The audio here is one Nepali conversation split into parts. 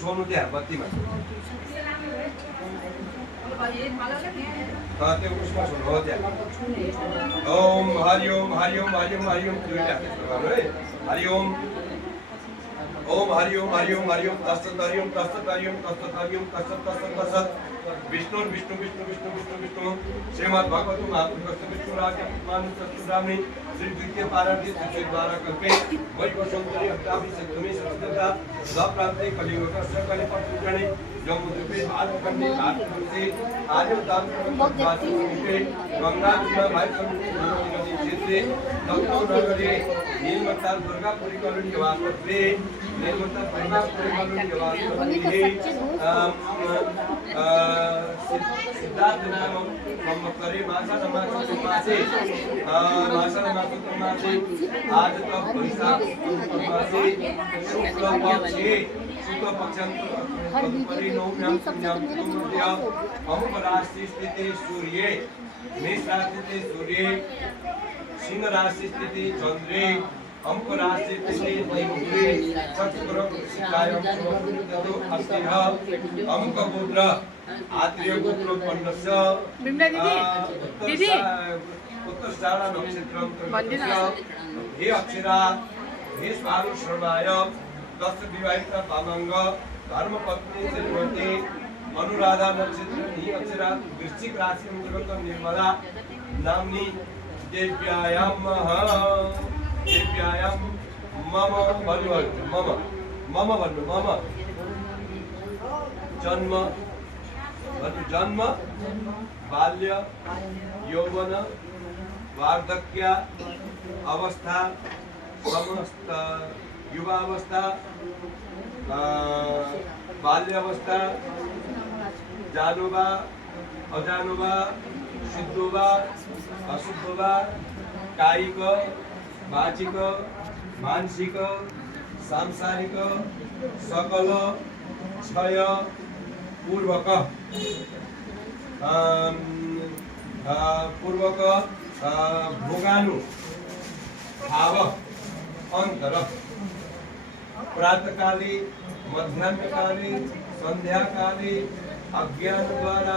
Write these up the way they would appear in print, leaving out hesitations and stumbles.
छोड्नु त्यहाँ बत्तीमा त्यो उसमा छोड्नु हो त्यहाँ। ओम हरिओम हरिओम हरिओम हरिओम हरिओम ओम हरिओम हरिओम हरिओम तत्सत् हरिओम तत्सत् हरिओम तत्सत् हरिओम तत्सत् तत्सत् तत्सत् विष्णु विष्णु विष्णु विष्णु विष्णु विष्णु श्रीमद् भागवत महापुरुष विष्णु राज्य मानुष श्री द्वितीय पारायण के द्वारा कल्पे वैकुंठे अष्टाभिषेक तुम्हें संस्कृता सप्रांते कलियुग कृष्ण कले पटुजने जमुद्रपे आत्मकन्ने आत्मसे आर्य दान करके गंगा जिला भाई नदी क्षेत्रे दत्तो नगरे नीलमता दुर्गापुरी कॉलोनी निवास करते नीलमता दुर्गापुरी कॉलोनी निवास करते सिद्धार्थ नाम करे मासा नमासे मासा नमासे आज तक बैसाख मासे शुक्ल पक्षांत परिणोम्यं पुण्यं अमुक राशि स्थिति सूर्ये मेष राशि स्थिति सूर्ये सिंह राशि स्थिति चंद्रे अमुक राशि स्थिति देवपुरे चक्षुर शिखायं समर्पितो अस्तिः अमुक पुत्र आत्रेय पुत्र पन्नस्य उत्तरश्रावण नक्षत्र हे अक्षरा हे स्वारु शर्माय दश विवाहित वामांग धर्मपत्नी श्रीमती अनुराधा नक्षत्र ही अक्षरा वृश्चिक राशि अंतर्गत निर्मला नामनी देव्यायां मम जन्म बाल्य यौवन वार्धक्य अवस्था समस्त युवावस्था बाल्यावस्था जानोबा अजानोबा शुद्धोबा अशुद्धोबा कायिक वाचिक मानसिक सांसारिक सकल क्षय पूर्वक भोगानु भाव अंतर प्रातःकाले मध्याह्नकाले संध्याकाले अज्ञान द्वारा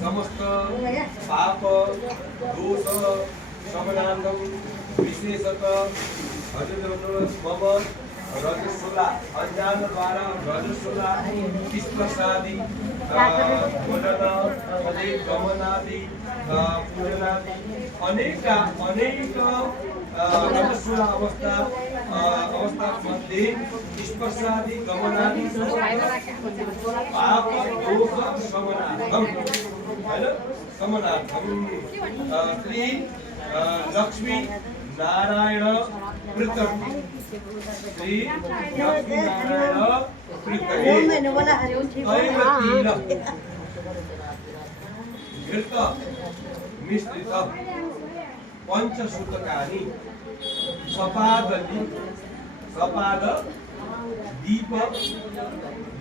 समस्त पाप दोष शमनार्थं विशेषतः मम रजस्वला अज्ञान द्वारा रजस्वला स्पर्शादि भोजन गमनादि पूजनादि अनेक रजस्वला अवस्था मध्ये स्पर्शादि गमनादि पाप दोष शमनार्थं श्री लक्ष्मी नारायण प्रीत्यर्थी श्री लक्ष्मी नारायण प्रीत्यर्थी घृत मिश्रित पंचसूतकानि सपाद दीप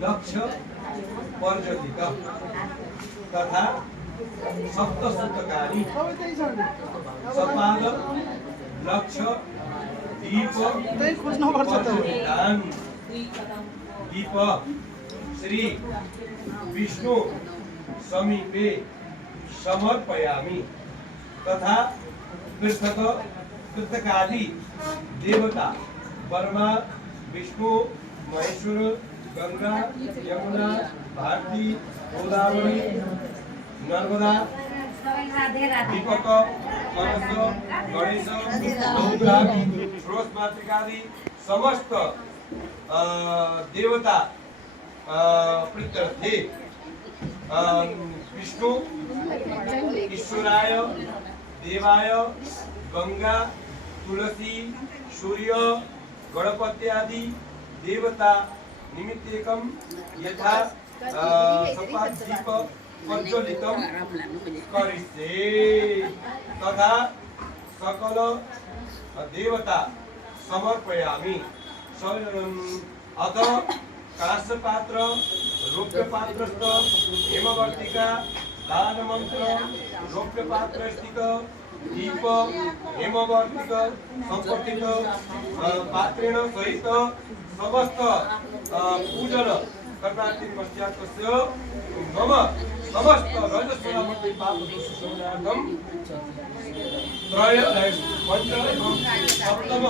लक्ष पर्जलित तथा सप्तसूतकानि सपाद लक्ष दीप पर्जलितान् दीप श्री विष्णु समीपे समर्पयामि तथा पृथकादि देवता ब्रह्मा विष्णु महेश्वर गंगा यमुना भारती गोदावरी नर्मदा दीपक कलश गणेश बृहस्पति समस्त देवता प्रीत्यर्थे विष्णु ईश्वराय देवाय गंगा तुलसी सूर्य गणपति आदि देवता निमित्तेकं यथा सपादीप प्रज्वलितं करिष्ये तथा सकल देवता समर्पयामि अथ कांस्य पात्र रौप्य पात्रस्थ हेमवर्तिका दान मन्त्र रौप्य पात्र स्थित दीप हेमवर्तिक सम्पर्कित पात्रेण सहित समस्त पूजन कर्णार्थी पश्चात् मम समस्त रजस्वलामपि पापदोषशमनार्थं त्रय पञ्च एवं सप्तम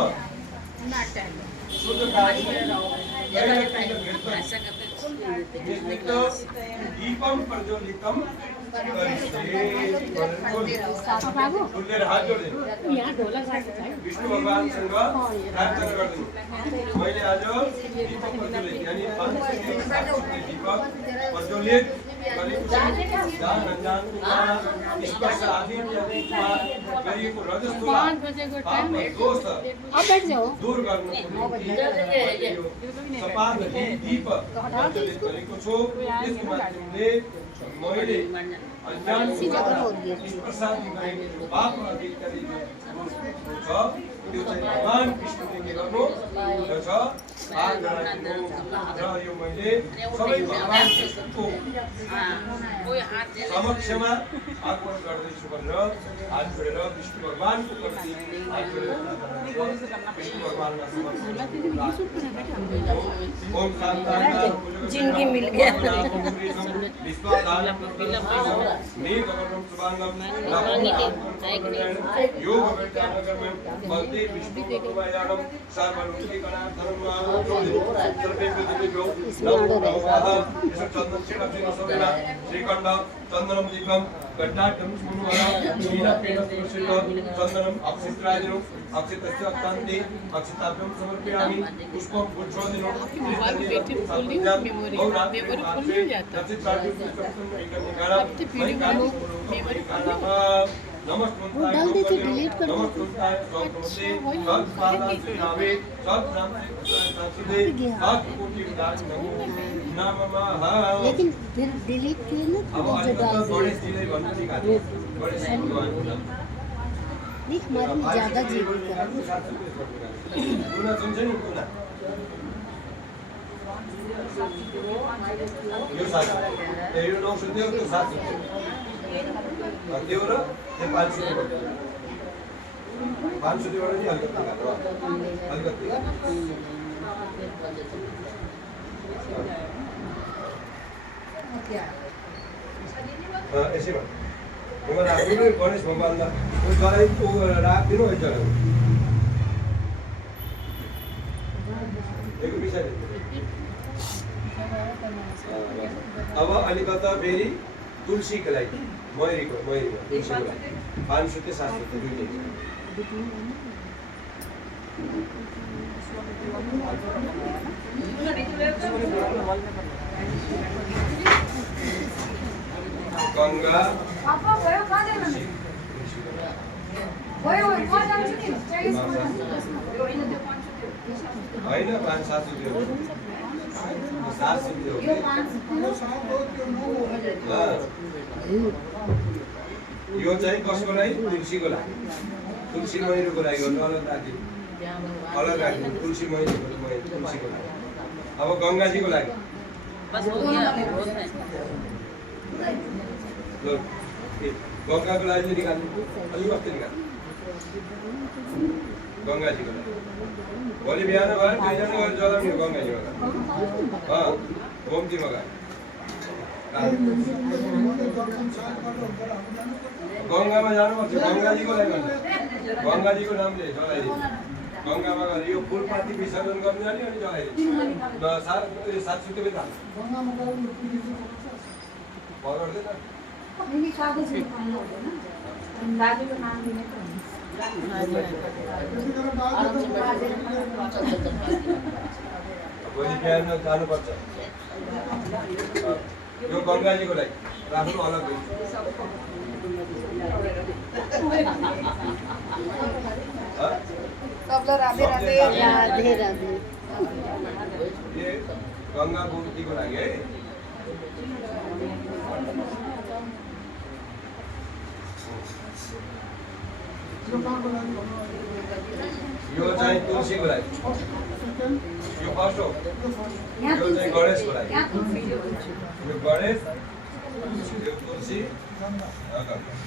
शुद्ध कार्य दीपम प्रज्वलितम विष्णु भगवानसँग प्रार्थना गर्दिनु मैले आज दीपक प्रज्वलित यानी 5 दीपक प्रज्वलित स्पर्श आदि गरिएको रजस्वला दूर गर्नको निम्ति सपाद दीप प्रज्वलित गरेको छु। यसको माध्यमले मैले अज्ञान प्रसाद गरेको पाप अधिकारी छ त्यो चाहिँ भगवान विष्णुले के गर्नु छ पार गराइदिनु र यो मैले सबै भगवान विष्णुको समक्षमा अर्पण गर्दैछु भनेर हात जोडेर विष्णु भगवानको प्रति हात जोडेर विष्णु भगवानलाई समर्पण ओम शान्ति जिंदगी मिल गया विश्वाधार नील गवर्णम सुभांगम योग वेदांगम वंदे विष्णु भगवानम सर्वलोकी गणाधर्म सर्वे विद्यो नमः चंदन श्रीकंठ श्रीकंठ चंदनम दीपम गड्डाटम स्मृणवरा नीलपेन पुरुषित चंदनम अक्षित्रादिनो अक्षितस्य अक्तान्ते अक्षिताभ्यं समर्पयामि पुष्पं पुष्पोदिनो वो डाल देते डिलीट कर लेकिन फिर डिलीट किए ना तो जो डाल नहीं हमारे में ज़्यादा जीबी का देवरा ते 500 देवरा जी हलकत्ती ऐसे बात हमारा आगे गणेश भगवान ला वो जलाई वो रात दिन हो जाए एक विषय अब अलिकता फेरि तुलसी को लागि मयूरी को तुलसी को लागि 500 के 700 के दुईटै गंगा पापा भयो काले भने भयो म जान्छु नि हैन 500 दियो 700 दियो यो 500 यो चाहिँ कसको लागि तुलसीको लागि तुलसी मयूरको लागि हो अलग राखिदिनु तुलसी मयूरको तुलसीको लागि अब गंगाजीको लागि गंगाको लागि निकाल्नु अलि कस्तो निकाल्नु गंगाजीको लागि भोलि बिहान भएर दुईजना गएर जलाउने हो गंगाजीमा गोमतीमा गएर गंगामा जानुपर्छ गंगाजीको लागि भन्नु गंगाजीको नामले जलाइदिनु गंगामा गएर यो फुलपाती विसर्जन गर्नु जाने अनि जलाइदिनु 700 रुपैयाँ पकड्दैन भोलि बिहान जानुपर्छ यो गंगाजीको लागि राख्नु अलग राधे राधे ये गंगा गोमतीको लागि है यो चाहिँ तुलसीको लागि यो फर्स्ट हो यो चाहिँ गणेशको लागि यो गणेश यो तुलसी ਆ ਕਰ